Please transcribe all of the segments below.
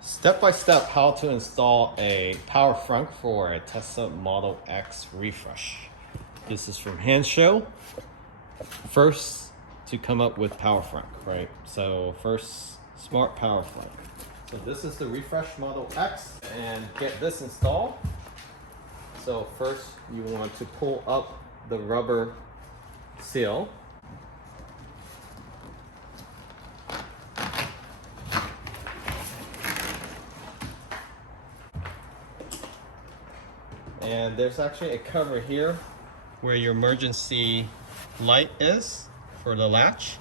Step by step how to install a power frunk for a Tesla Model X refresh. This is from Handshow. First to come up with power frunk, right? So first, smart power frunk. So this is the refresh Model X, and get this installed. So first you want to pull up the rubber seal. And there's actually a cover here where your emergency light is for the latch.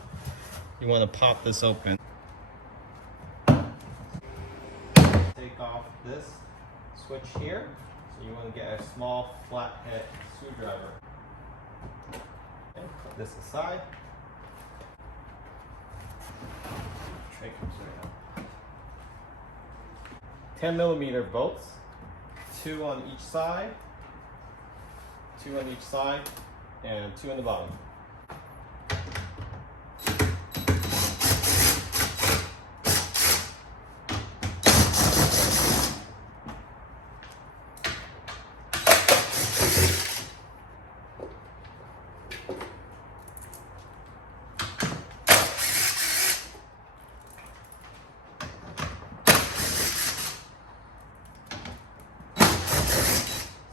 You want to pop this open. Take off this switch here. So you want to get a small flathead screwdriver. And put this aside. Tray comes right out. 10mm bolts. 2 on each side, 2 on each side, and 2 on the bottom.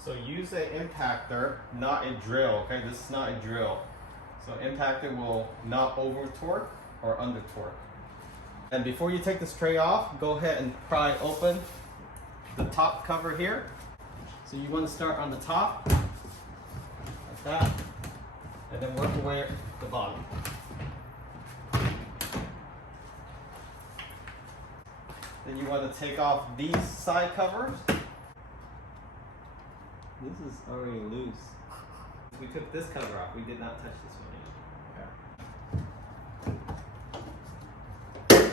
So use an impactor, not a drill, okay? This is not a drill. So impactor will not over torque or under torque. And before you take this tray off, go ahead and pry open the top cover here. So you want to start on the top, like that, and then work your way to the bottom. Then you want to take off these side covers. This is already loose. We took this cover off. We did not touch this one yet. Okay.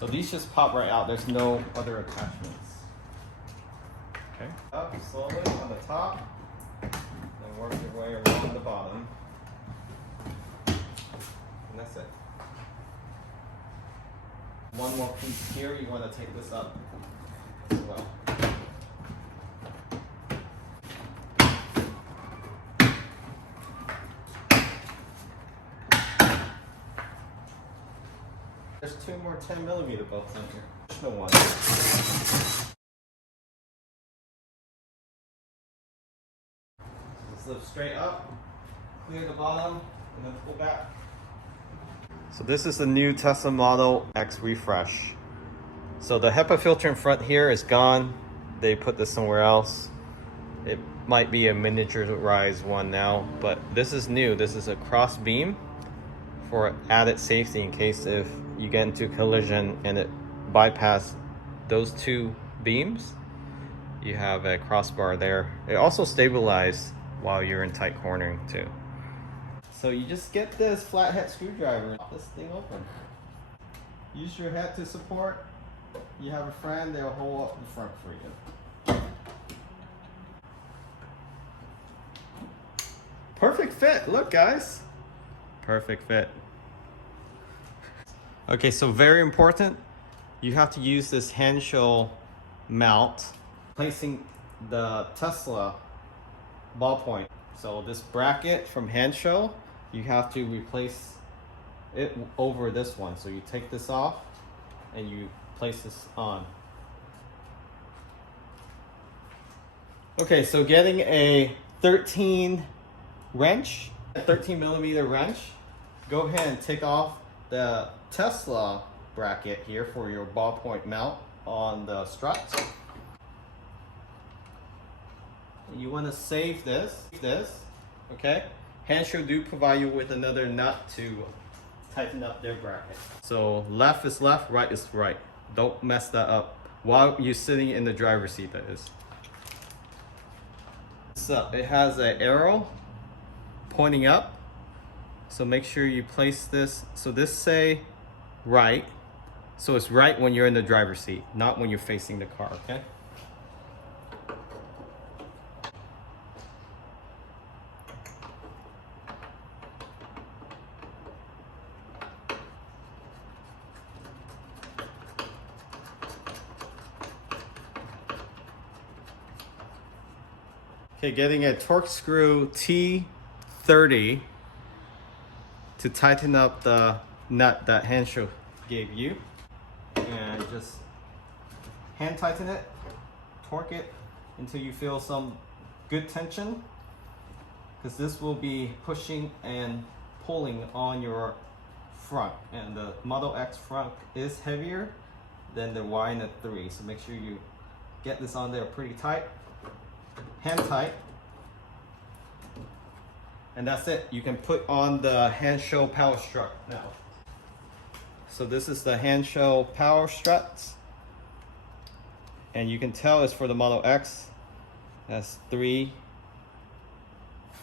So these just pop right out. There's no other attachments. Okay. Up slowly on the top, then work your way around the bottom. And that's it. One more piece here. You want to take this up as well. There's 2 more 10mm bolts on here. Additional one. Just lift straight up, clear the bottom, and then pull back. So this is the new Tesla Model X refresh. So the HEPA filter in front here is gone. They put this somewhere else. It might be a miniaturized one now, but this is new. This is a cross beam for added safety in case if you get into a collision and it bypass those 2 beams. You have a crossbar there. It also stabilizes while you're in tight cornering too. So you just get this flathead screwdriver and pop this thing open. Use your head to support. You have a friend, they'll hold up the front for you. Perfect fit, look guys. Perfect fit. Okay, so very important, you have to use this Handshow mount, placing the Tesla ballpoint. So this bracket from Handshow, you have to replace it over this one. So you take this off and you place this on. Okay, so getting a 13 wrench, a 13mm wrench, go ahead and take off the Tesla bracket here for your ballpoint mount on the strut. You want to save this, okay? Handshow do provide you with another nut to tighten up their bracket. So left is left, right is right. Don't mess that up while you're sitting in the driver's seat, that is. So it has an arrow pointing up. So make sure you place this. So this say right. So it's right when you're in the driver's seat, not when you're facing the car, okay? Okay, getting a torque screw T30 to tighten up the nut that Hansho gave you. And just hand tighten it, torque it until you feel some good tension, because this will be pushing and pulling on your front, and the Model X front is heavier than the Y and the 3, so make sure you get this on there pretty tight, hand tight, and that's it. You can put on the Hansho power strut now. So this is the Hansho power struts, and you can tell it's for the Model X. That's three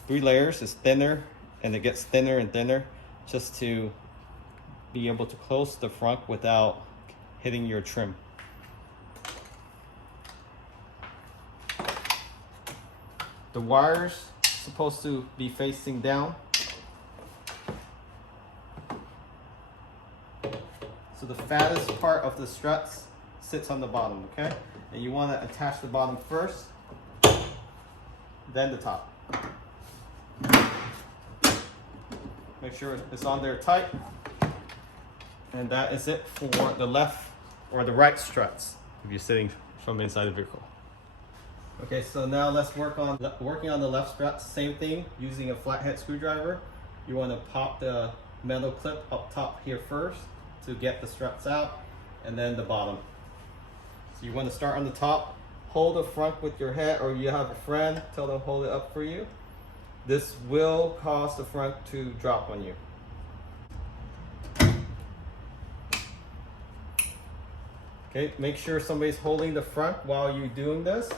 layers. It's thinner, and it gets thinner and thinner just to be able to close the front without hitting your trim. The wires supposed to be facing down. So the fattest part of the struts sits on the bottom, okay? And you want to attach the bottom first, then the top. Make sure it's on there tight. And that is it for the left or the right struts if you're sitting from inside the vehicle. Okay, so now let's working on the left struts. Same thing, using a flathead screwdriver. You want to pop the metal clip up top here first to get the struts out, and then the bottom. So you want to start on the top, hold the front with your head, or you have a friend, tell them hold it up for you. This will cause the front to drop on you. Okay, make sure somebody's holding the front while you're doing this.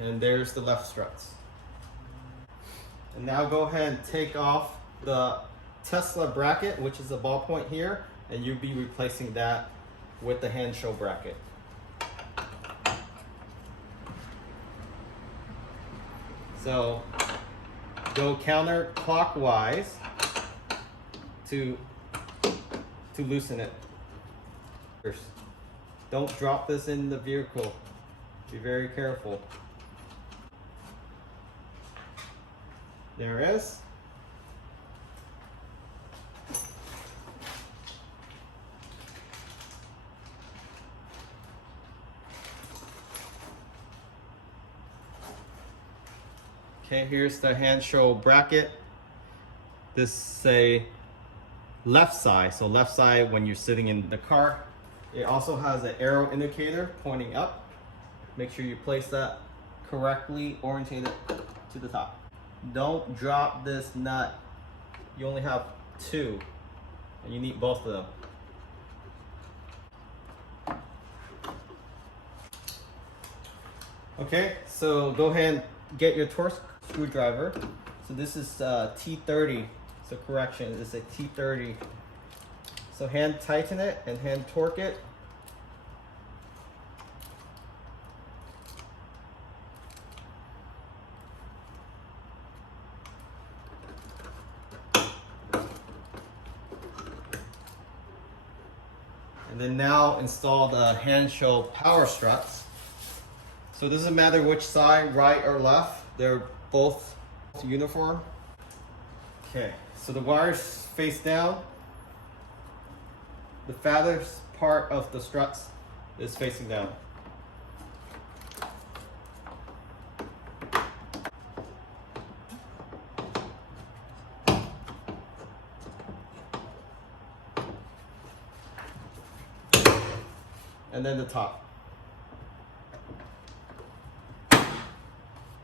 And there's the left struts. And now go ahead and take off the Tesla bracket, which is the ball point here, and you'll be replacing that with the Hansho bracket. So go counterclockwise to loosen it. First, don't drop this in the vehicle. Be very careful. There it is. Okay, here's the Hansho bracket. This is a left side, so left side when you're sitting in the car. It also has an arrow indicator pointing up. Make sure you place that correctly orientated to the top. Don't drop this nut. You only have two, and you need both of them. Okay, so go ahead and get your torque screwdriver. So this is T30. So correction, it's a T30. So hand tighten it and hand torque it. And then now install the Hansho power struts. So it doesn't matter which side, right or left, they're both uniform. Okay, so the wires face down. The fattest part of the struts is facing down. And then the top.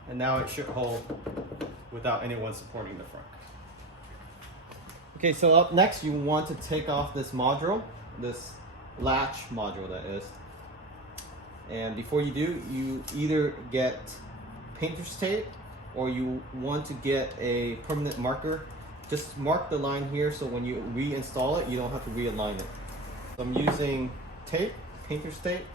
And now it should hold without anyone supporting the front. Okay, so up next you want to take off this module, this latch module that is. And before you do, you either get painter's tape or you want to get a permanent marker. Just mark the line here so when you reinstall it, you don't have to realign it. So I'm using tape, painter's tape.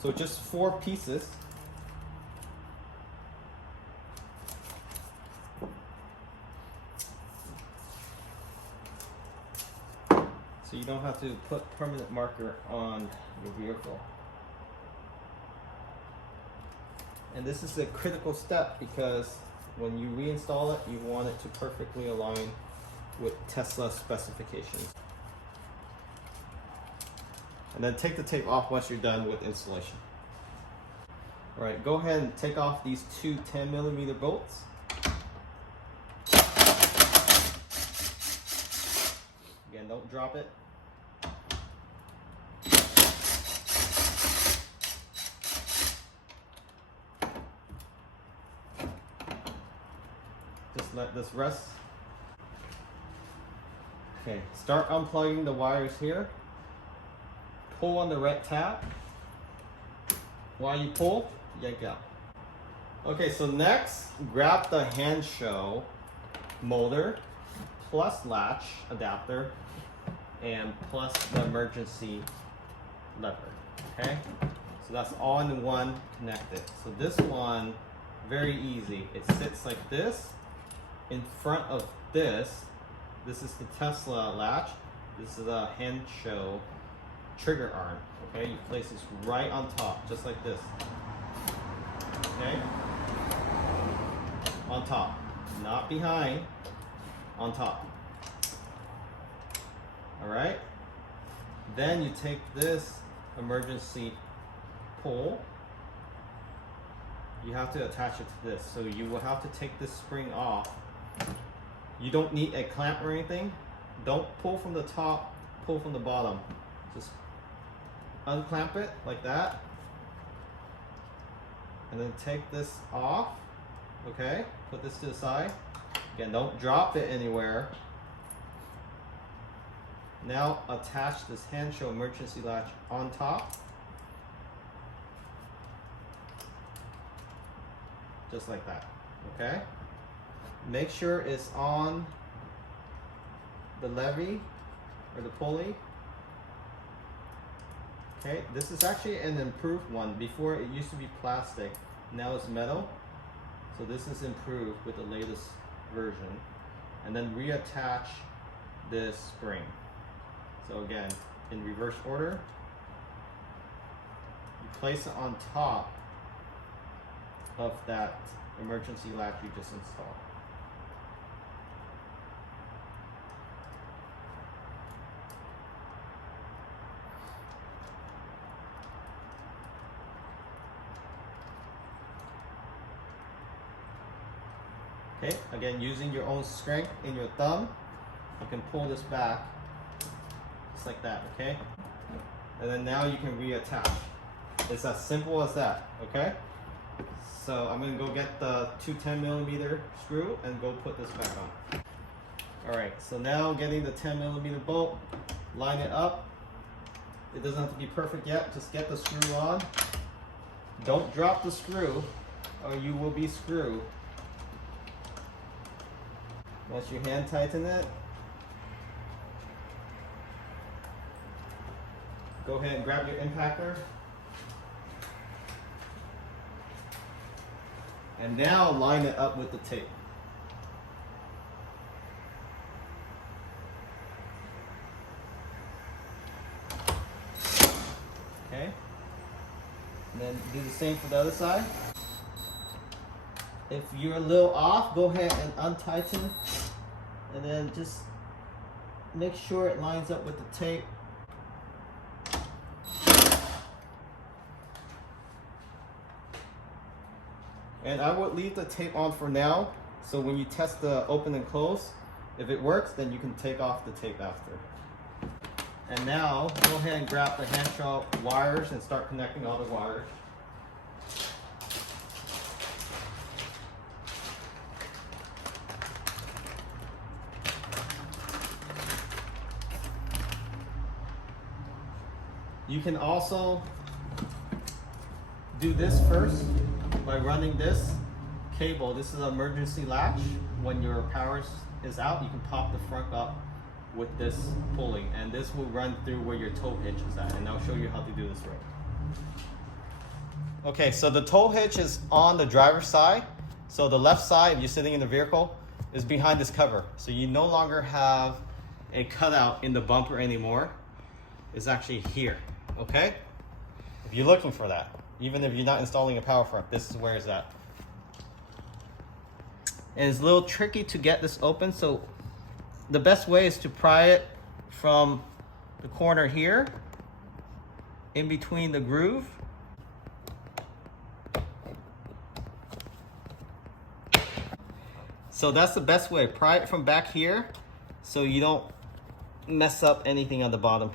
So just 4 pieces. so you don't have to put permanent marker on your vehicle. And this is a critical step because when you reinstall it, you want it to perfectly align with Tesla specifications. And then take the tape off once you're done with installation. All right, go ahead and take off these two 10mm bolts. Again, don't drop it. Just let this rest. Okay, start unplugging the wires here. Pull on the red tab. While you pull, yank out. Okay, so next, grab the hand show motor plus latch adapter and plus the emergency lever. Okay, so that's all in one connected. So this one, very easy. It sits like this in front of this. This is the Tesla latch. This is a hand show trigger arm. Okay, you place this right on top, just like this. Okay, on top, not behind, on top. All right, then you take this emergency pull. You have to attach it to this, so you will have to take this spring off. You don't need a clamp or anything. Don't pull from the top, pull from the bottom. Just unclamp it like that. And then take this off, okay? Put this to the side. Again, don't drop it anywhere. Now attach this hand show emergency latch on top. Just like that, okay? Make sure it's on the levy or the pulley. Okay, this is actually an improved one. Before it used to be plastic, now it's metal. So this is improved with the latest version. And then reattach this spring. So again, in reverse order, you place it on top of that emergency latch you just installed. Okay, again, using your own strength in your thumb, you can pull this back, just like that, okay? And then now you can reattach. It's as simple as that, okay? So I'm gonna go get the two 10mm screw and go put this back on. All right, so now getting the 10mm bolt, line it up. It doesn't have to be perfect yet, just get the screw on. Don't drop the screw or you will be screwed. Once your hand tighten it, go ahead and grab your impactor. And now line it up with the tape. Okay. And then do the same for the other side. If you're a little off, go ahead and untighten and then just make sure it lines up with the tape. And I would leave the tape on for now, so when you test the open and close, if it works, then you can take off the tape after. And now, go ahead and grab the hand show wires and start connecting all the wires. You can also do this first by running this cable. This is an emergency latch. When your power is out, you can pop the front up with this pulley, and this will run through where your tow hitch is at, and I'll show you how to do this right. Okay, so the tow hitch is on the driver's side. So the left side, if you're sitting in the vehicle, is behind this cover. So you no longer have a cutout in the bumper anymore. It's actually here, okay? If you're looking for that, even if you're not installing a power front, this is where it's at. And it's a little tricky to get this open, so the best way is to pry it from the corner here, in between the groove. So that's the best way, pry it from back here so you don't mess up anything on the bottom.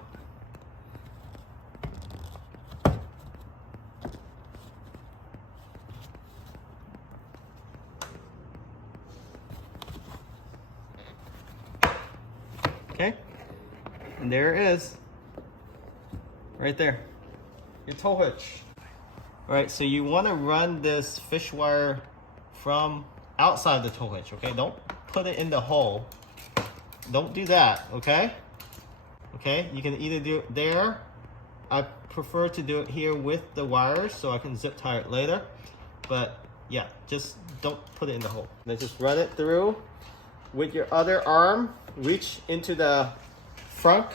Okay, and there it is, right there, your tow hitch. All right, so you want to run this fish wire from outside the tow hitch, okay? Don't put it in the hole. Don't do that, okay? Okay, you can either do it there. I prefer to do it here with the wires so I can zip tie it later. But yeah, just don't put it in the hole. Then just run it through with your other arm. Reach into the frunk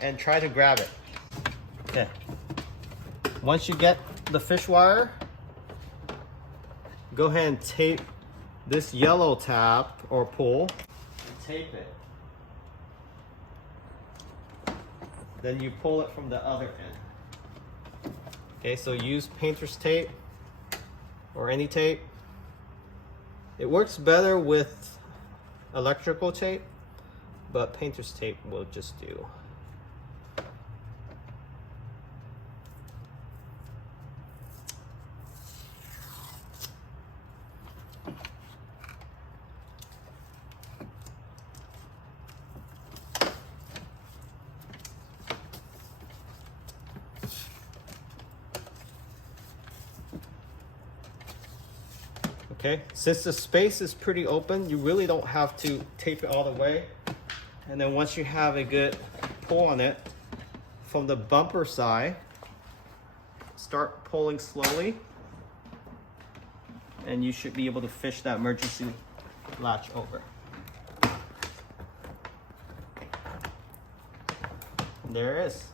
and try to grab it. Okay. Once you get the fish wire, go ahead and tape this yellow tab or pull. And tape it. Then you pull it from the other end. Okay, so use painter's tape or any tape. It works better with electrical tape, but painter's tape will just do. Okay, since the space is pretty open, you really don't have to tape it all the way. And then once you have a good pull on it, from the bumper side, start pulling slowly. And you should be able to fish that emergency latch over. And there it is.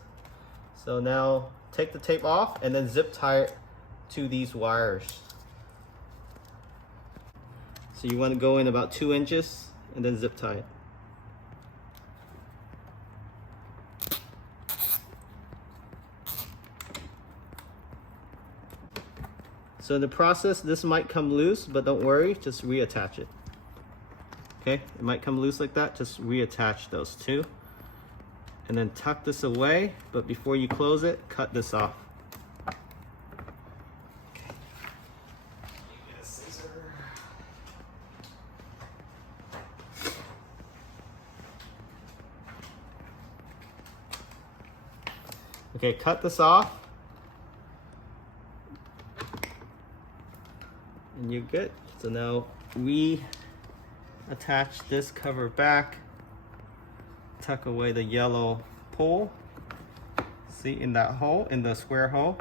So now take the tape off and then zip tie it to these wires. So you want to go in about 2 inches and then zip tie it. So in the process, this might come loose, but don't worry, just reattach it. Okay, it might come loose like that, just reattach those two. And then tuck this away, but before you close it, cut this off. Okay, cut this off. And you're good. So now attach this cover back. Tuck away the yellow pole. See, in that hole, in the square hole.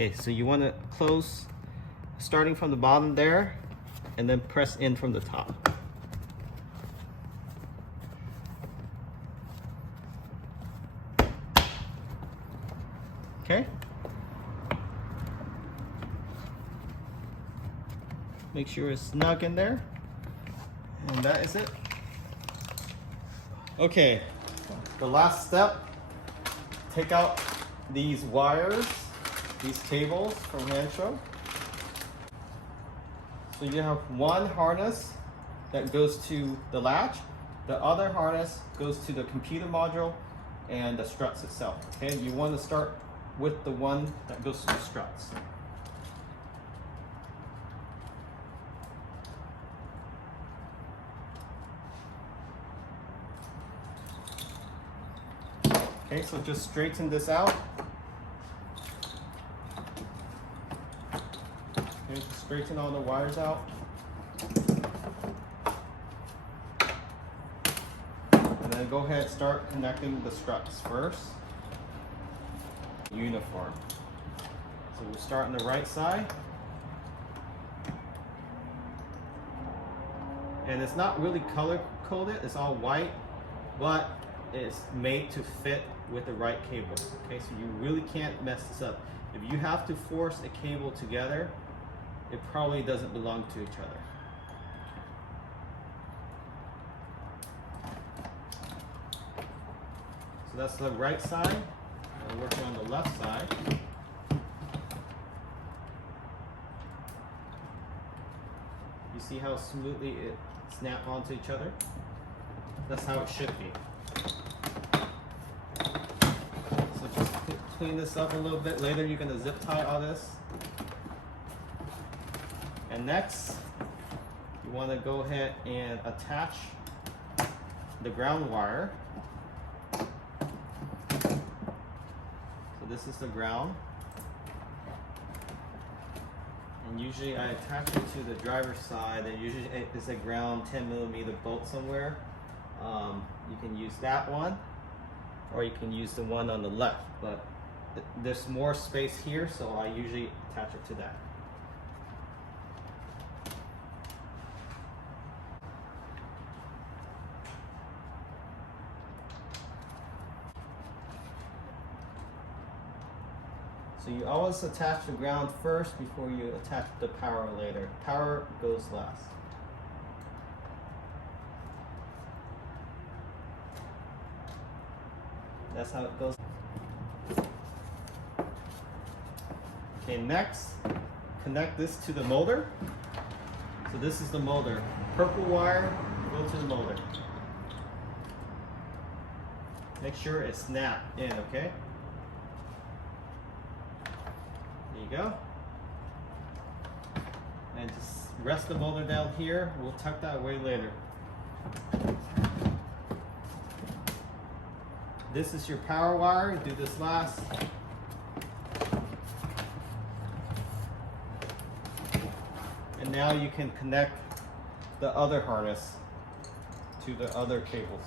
Okay, so you want to close starting from the bottom there and then press in from the top. Okay. Make sure it's snug in there. And that is it. Okay, the last step, take out these wires, these cables from Rancho. So you have one harness that goes to the latch, the other harness goes to the computer module and the struts itself. Okay, you want to start with the one that goes to the struts. Okay, so just straighten this out. Okay, straighten all the wires out. And then go ahead and start connecting the struts first. Uniform. So we'll start on the right side. And it's not really color coded, it's all white, but it's made to fit with the right cable. Okay, so you really can't mess this up. If you have to force a cable together, it probably doesn't belong to each other. So that's the right side. I'm working on the left side. You see how smoothly it snaps onto each other? That's how it should be. So just clean this up a little bit. Later you're going to zip tie all this. And next, you want to go ahead and attach the ground wire. So this is the ground. And usually I attach it to the driver's side, and usually it's a ground 10mm bolt somewhere. You can use that one, or you can use the one on the left, but there's more space here, so I usually attach it to that. So you always attach the ground first before you attach the power later. Power goes last. That's how it goes. Okay, next, connect this to the motor. So this is the motor. Purple wire, go to the motor. Make sure it's snapped in, okay? There you go. And just rest the motor down here. We'll tuck that away later. This is your power wire. Do this last. And now you can connect the other harness to the other cables.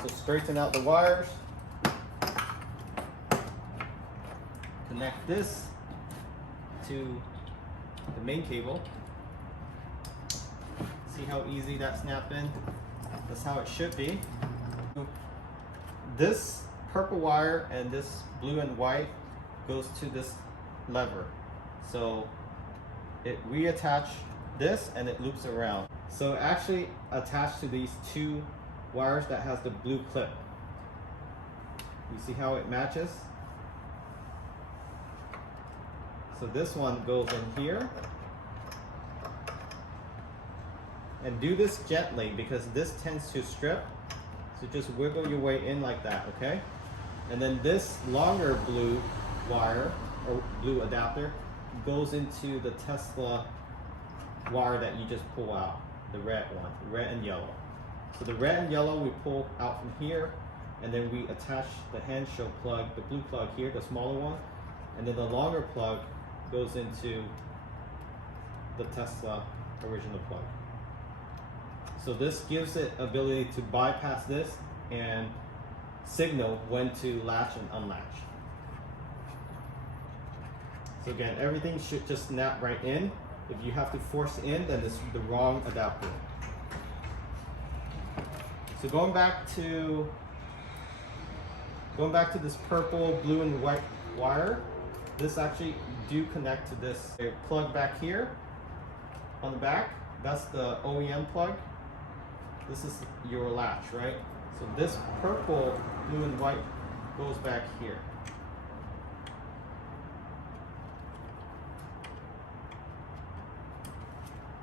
So straighten out the wires. Connect this to the main cable. See how easy that snapped in? That's how it should be. This purple wire and this blue and white goes to this lever. So it reattach this and it loops around. So actually attached to these two wires that has the blue clip. You see how it matches? So this one goes in here. And do this gently because this tends to strip. So just wiggle your way in like that, okay? And then this longer blue wire, or blue adapter, goes into the Tesla wire that you just pull out, the red one, red and yellow. So the red and yellow we pull out from here, and then we attach the hand show plug, the blue plug here, the smaller one, and then the longer plug goes into the Tesla original plug. So this gives it ability to bypass this and signal when to latch and unlatch. So again, everything should just snap right in. If you have to force in, then this is the wrong adapter. So going back to this purple, blue, and white wire, this actually do connect to this plug back here on the back. That's the OEM plug. This is your latch, right? So this purple, blue, and white goes back here.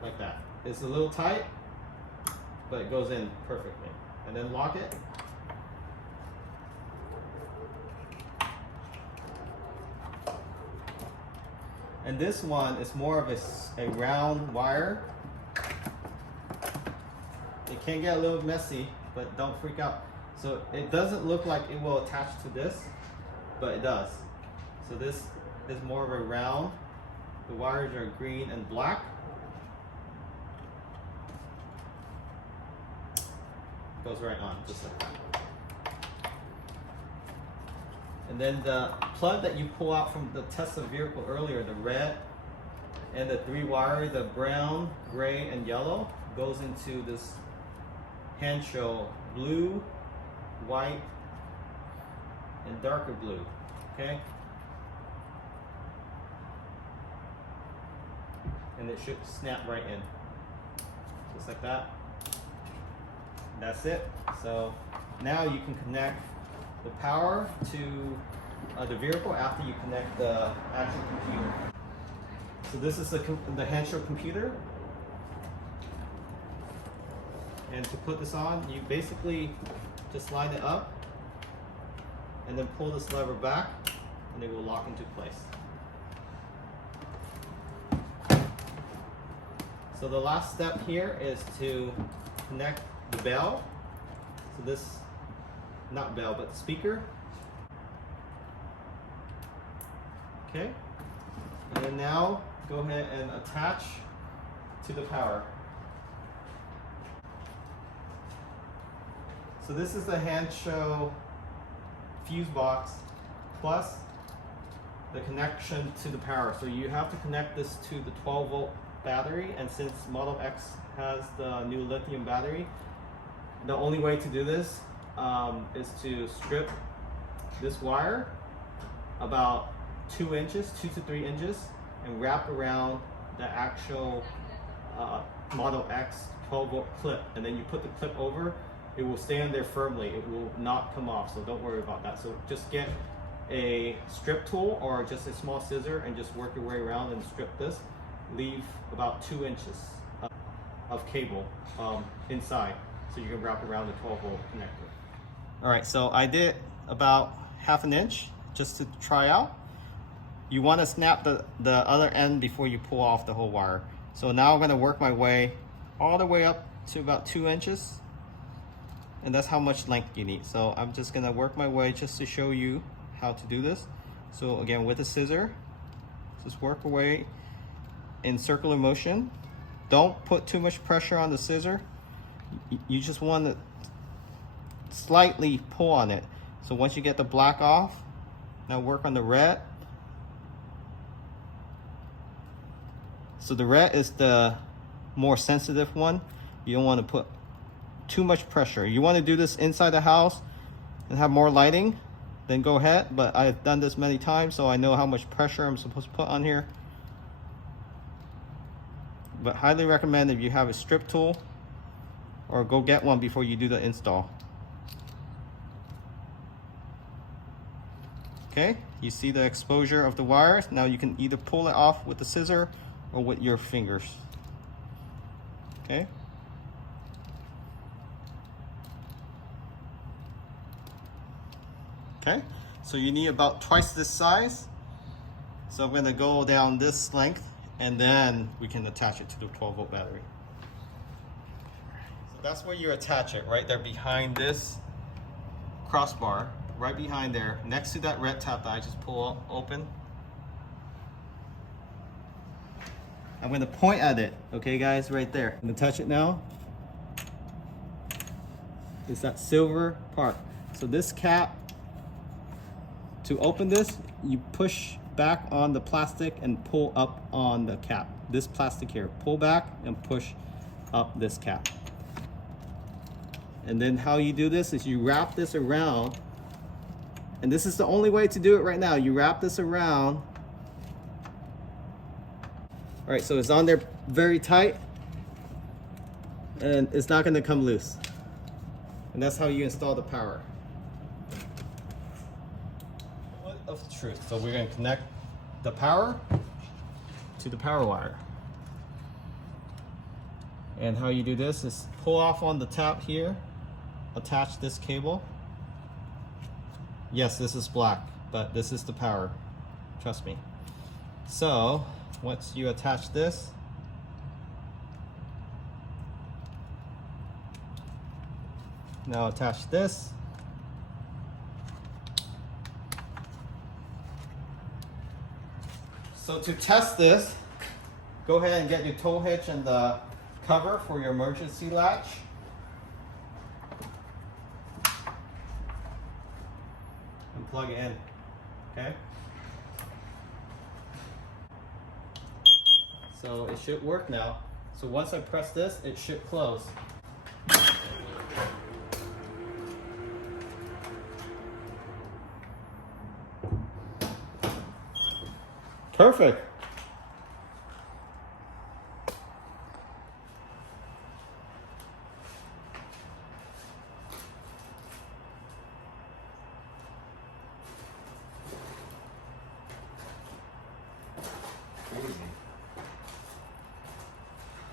Like that. It's a little tight, but it goes in perfectly. And then lock it. And this one is more of a round wire. It can get a little messy, but don't freak out. So it doesn't look like it will attach to this, but it does. So this is more of a round. The wires are green and black. Goes right on, just like that. And then the plug that you pull out from the Tesla vehicle earlier, the red and the 3 wire, the brown, gray, and yellow, goes into this hand show blue, white, and darker blue, okay? And it should snap right in, just like that. That's it. So now you can connect the power to the vehicle after you connect the actual computer. So this is the hand show computer. And to put this on, you basically just slide it up and then pull this lever back and it will lock into place. So the last step here is to connect the bell. So this, not bell, but the speaker. Okay. And then now go ahead and attach to the power. So this is the hand show fuse box plus the connection to the power. So you have to connect this to the 12-volt battery, and since Model X has the new lithium battery, the only way to do this is to strip this wire about 2 inches, 2 to 3 inches, and wrap around the actual Model X 12-volt clip. And then you put the clip over, it will stay on there firmly. It will not come off, so don't worry about that. So just get a strip tool or just a small scissor and just work your way around and strip this. Leave about 2 inches of cable inside, so you can wrap around the 12-volt connector. All right, so I did about 1/2 inch just to try out. You want to snap the other end before you pull off the whole wire. So now I'm going to work my way all the way up to about 2 inches, and that's how much length you need. So I'm just going to work my way just to show you how to do this. So again, with a scissor, just work away in circular motion. Don't put too much pressure on the scissor. You just want to slightly pull on it. So once you get the black off, now work on the red. So the red is the more sensitive one. You don't want to put too much pressure. You want to do this inside the house and have more lighting, then go ahead. But I've done this many times, so I know how much pressure I'm supposed to put on here. But highly recommend if you have a strip tool, or go get one before you do the install. Okay, you see the exposure of the wires. Now you can either pull it off with the scissor or with your fingers. Okay. Okay, so you need about twice this size. So I'm going to go down this length, and then we can attach it to the 12-volt battery. So that's where you attach it, right there behind this crossbar, right behind there, next to that red tab that I just pull open. I'm going to point at it, okay guys, right there. I'm going to touch it now. It's that silver part. So this cap, to open this, you push back on the plastic and pull up on the cap. This plastic here, pull back and push up this cap. And then how you do this is you wrap this around, and this is the only way to do it right now. You wrap this around. All right, so it's on there very tight, and it's not going to come loose. And that's how you install the power. Of the truth. So we're going to connect the power to the power wire. And how you do this is pull off on the tap here, attach this cable. Yes, this is black, but this is the power. Trust me. So once you attach this, now attach this. So to test this, go ahead and get your tow hitch and the cover for your emergency latch. And plug it in, okay? So it should work now. So once I press this, it should close. Perfect.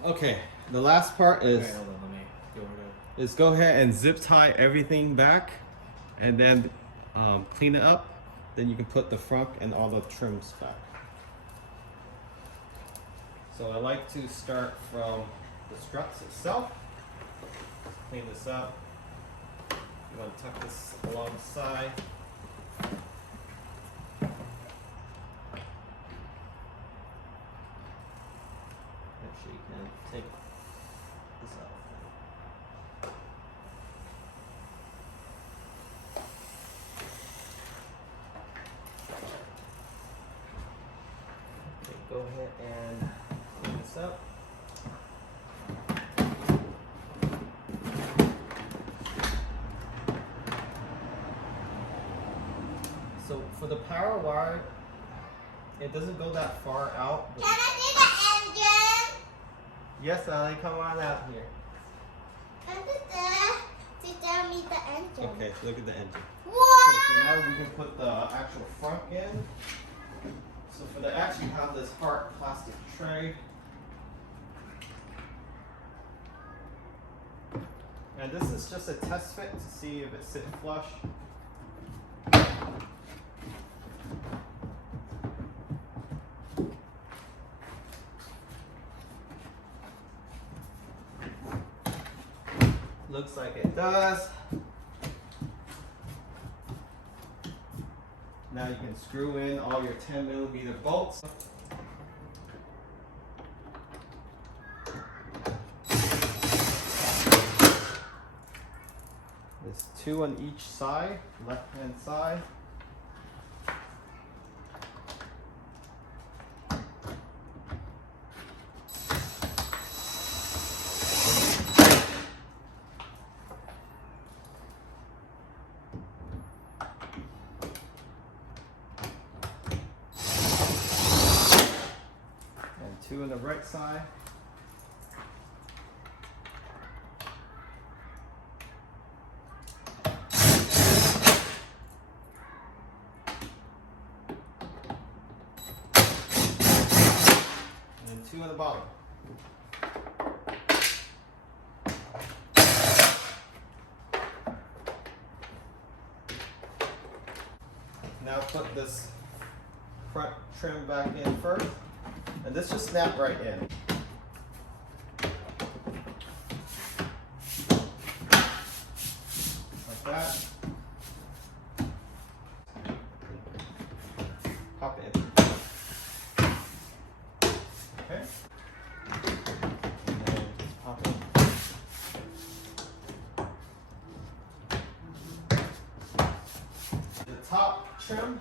Okay, the last part is Hold on, let me go over there. is go ahead and zip tie everything back and then clean it up. Then you can put the frunk and all the trims back. So I like to start from the struts itself. Clean this up. You want to tuck this alongside. Actually, you can take this out. Okay, go ahead and clean this up. So for the power wire, it doesn't go that far out. Can I see the engine? Yes, Ali, come on out here. To tell me the engine. Okay, look at the engine. What? Okay, so now we can put the actual frunk in. So for the X, you have this hard plastic tray. And this is just a test fit to see if it sits flush. Looks like it does. Now you can screw in all your 10mm bolts. There's 2 on each side, left hand side. And 2 on the right side. And 2 on the bottom. Now put this front trim back in first, and this just snap right in. Like that. Pop it in. Okay. And then just pop it in. The top trim.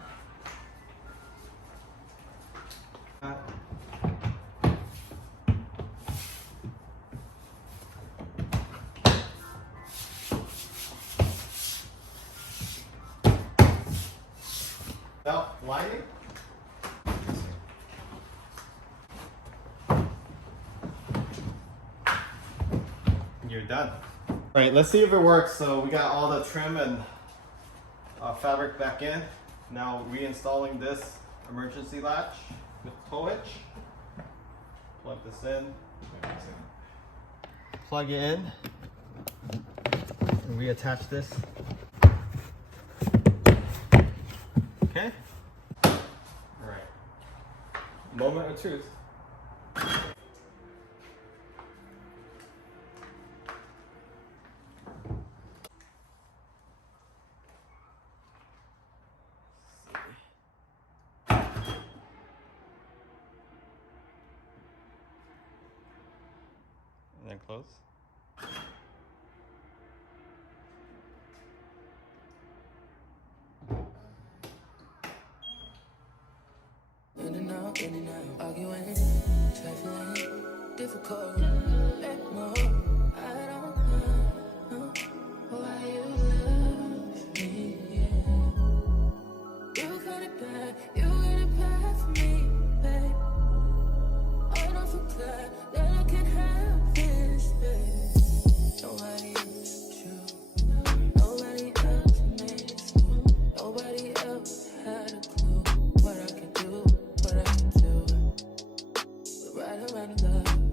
Belt lining. You're done. All right, let's see if it works. So we got all the trim and fabric back in. Now reinstalling this emergency latch with tow hitch. Plug this in. Plug it in. And reattach this. Okay. All right. Moment of truth. close. In and out, arguing, trifling, difficult, let go. I don't know why you love me. Yeah. You got it bad for me, babe. I don't feel glad that I can have this, babe. Nobody else you, nobody else makes you, nobody else had a clue what I could do. Right around love.